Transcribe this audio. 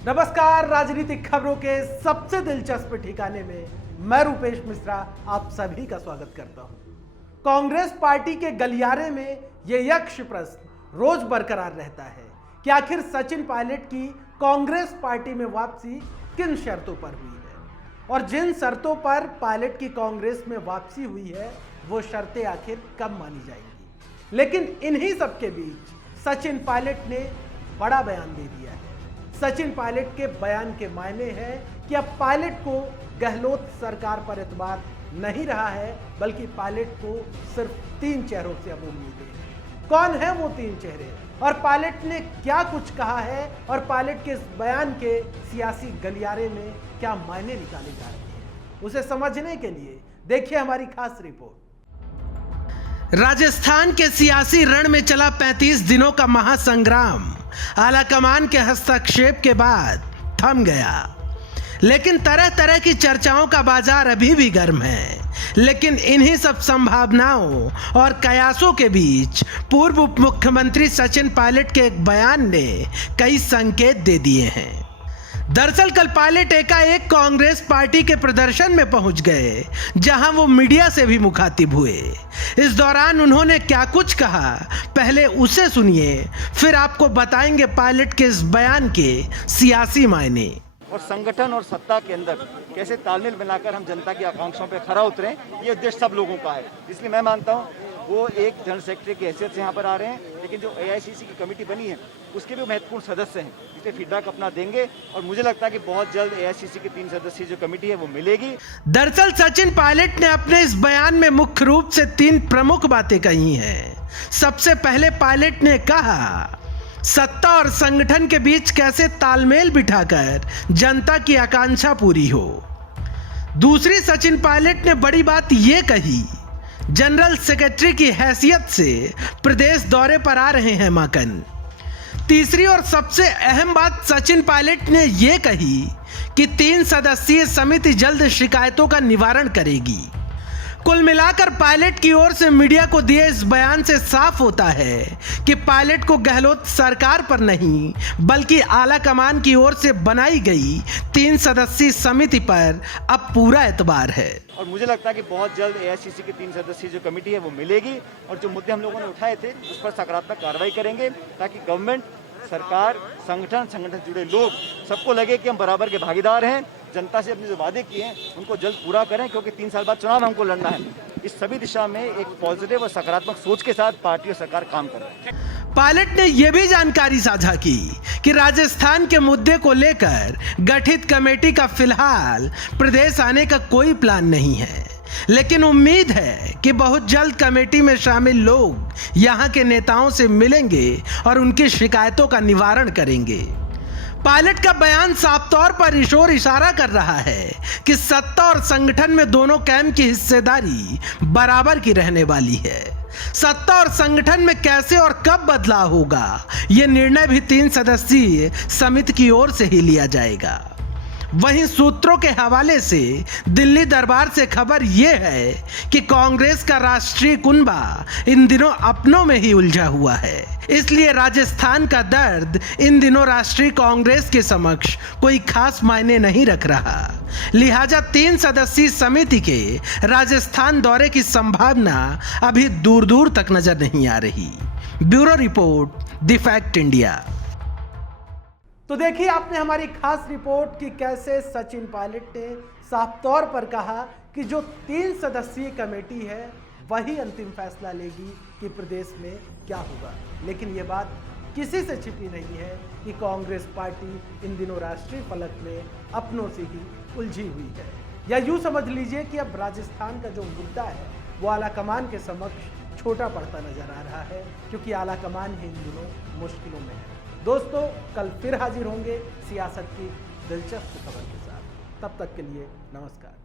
नमस्कार, राजनीतिक खबरों के सबसे दिलचस्प ठिकाने में मैं रूपेश मिश्रा आप सभी का स्वागत करता हूं। कांग्रेस पार्टी के गलियारे में यह यक्ष प्रश्न रोज बरकरार रहता है कि आखिर सचिन पायलट की कांग्रेस पार्टी में वापसी किन शर्तों पर हुई है और जिन शर्तों पर पायलट की कांग्रेस में वापसी हुई है वो शर्तें आखिर कब मानी जाएंगी। लेकिन इन्हीं सबके बीच सचिन पायलट ने बड़ा बयान दे दिया है। सचिन पायलट के बयान के मायने हैं कि अब पायलट को गहलोत सरकार पर एतबार नहीं रहा है, बल्कि पायलट को सिर्फ 3 चेहरों से अब उम्मीदें हैं। कौन है वो 3 चेहरे और पायलट ने क्या कुछ कहा है और पायलट के इस बयान के सियासी गलियारे में क्या मायने निकाले जा रहे हैं, उसे समझने के लिए देखिए हमारी खास रिपोर्ट। राजस्थान के सियासी रण में चला 35 दिनों का महासंग्राम आलाकमान के हस्तक्षेप के बाद थम गया, लेकिन तरह तरह की चर्चाओं का बाजार अभी भी गर्म है। लेकिन इन्हीं सब संभावनाओं और कयासों के बीच पूर्व उप मुख्यमंत्री सचिन पायलट के एक बयान ने कई संकेत दे दिए हैं। दरअसल कल पायलट एकाएक कांग्रेस पार्टी के प्रदर्शन में पहुंच गए, जहां वो मीडिया से भी मुखातिब हुए। इस दौरान उन्होंने क्या कुछ कहा, पहले उसे सुनिए, फिर आपको बताएंगे पायलट के इस बयान के सियासी मायने। और संगठन और सत्ता के अंदर कैसे तालमेल बनाकर हम जनता की आकांक्षाओं पर खरा उतरें, ये उद्देश्य सब लोगों का है। इसलिए मैं मानता हूँ वो एक जनरल सेक्रेटरी की हैसियत से यहाँ पर आ रहे हैं, लेकिन जो एआईसीसी की कमेटी बनी है उसके भी महत्वपूर्ण सदस्य हैं, इसलिए फीडबैक अपना देंगे और मुझे लगता है कि बहुत जल्द एआईसीसी की 3 सदस्यीय जो कमेटी है वो मिलेगी। दरअसल सचिन पायलट ने अपने इस बयान में मुख्य रूप से 3 प्रमुख बातें कही हैं। सबसे पहले पायलट ने कहा सत्ता और संगठन के बीच कैसे तालमेल बिठाकर जनता की आकांक्षा पूरी हो। दूसरी, सचिन पायलट ने बड़ी बात यह कही जनरल सेक्रेटरी की हैसियत से प्रदेश दौरे पर आ रहे हैं माकन। तीसरी और सबसे अहम बात सचिन पायलट ने यह कही कि 3 सदस्यीय समिति जल्द शिकायतों का निवारण करेगी। कुल मिलाकर पायलट की ओर से मीडिया को दिए इस बयान से साफ होता है कि पायलट को गहलोत सरकार पर नहीं, बल्कि आला कमान की ओर से बनाई गई 3 सदस्यीय समिति पर अब पूरा एतबार है। और मुझे लगता है कि बहुत जल्द एआईसीसी की 3 सदस्यीय जो कमेटी है वो मिलेगी और जो मुद्दे हम लोगों ने उठाए थे उस पर सकारात्मक कार्रवाई करेंगे, ताकि गवर्नमेंट, सरकार, संगठन से जुड़े लोग सबको लगे कि हम बराबर के भागीदार हैं। जनता से अपने जो वादे किए हैं उनको जल्द पूरा करें, क्योंकि 3 साल बाद चुनाव हमको लड़ना है। इस सभी दिशा में एक पॉजिटिव और सकारात्मक सोच के साथ पार्टी और सरकार काम कर रहे हैं। पायलट ने यह भी जानकारी साझा की कि राजस्थान के मुद्दे को लेकर गठित कमेटी का फिलहाल प्रदेश आने का कोई प्लान नहीं है, लेकिन उम्मीद है कि बहुत जल्द कमेटी में शामिल लोग यहां के नेताओं से मिलेंगे और उनकी शिकायतों का निवारण करेंगे। पायलट का बयान साफ तौर पर इशारा कर रहा है कि सत्ता और संगठन में दोनों कैंप की हिस्सेदारी बराबर की रहने वाली है। सत्ता और संगठन में कैसे और कब बदलाव होगा, यह निर्णय भी 3 सदस्यीय समिति की ओर से ही लिया जाएगा। वहीं सूत्रों के हवाले से दिल्ली दरबार से खबर यह है कि कांग्रेस का राष्ट्रीय कुनबा इन दिनों अपनों में ही उलझा हुआ है, इसलिए राजस्थान का दर्द इन दिनों राष्ट्रीय कांग्रेस के समक्ष कोई खास मायने नहीं रख रहा। लिहाजा 3 सदस्यीय समिति के राजस्थान दौरे की संभावना अभी दूर दूर तक नजर नहीं आ रही। Bureau report, the fact India. तो देखिए आपने हमारी खास रिपोर्ट कि कैसे सचिन पायलट ने साफ तौर पर कहा कि जो 3 सदस्यीय कमेटी है वही अंतिम फैसला लेगी कि प्रदेश में क्या होगा। लेकिन ये बात किसी से छिपी नहीं है कि कांग्रेस पार्टी इन दिनों राष्ट्रीय फलक में अपनों से ही उलझी हुई है, या यूं समझ लीजिए कि अब राजस्थान का जो मुद्दा है वो आलाकमान के समक्ष छोटा पड़ता नजर आ रहा है, क्योंकि आलाकमान ही इन दिनों मुश्किलों में है। दोस्तों, कल फिर हाजिर होंगे सियासत की दिलचस्प खबर के साथ। तब तक के लिए नमस्कार।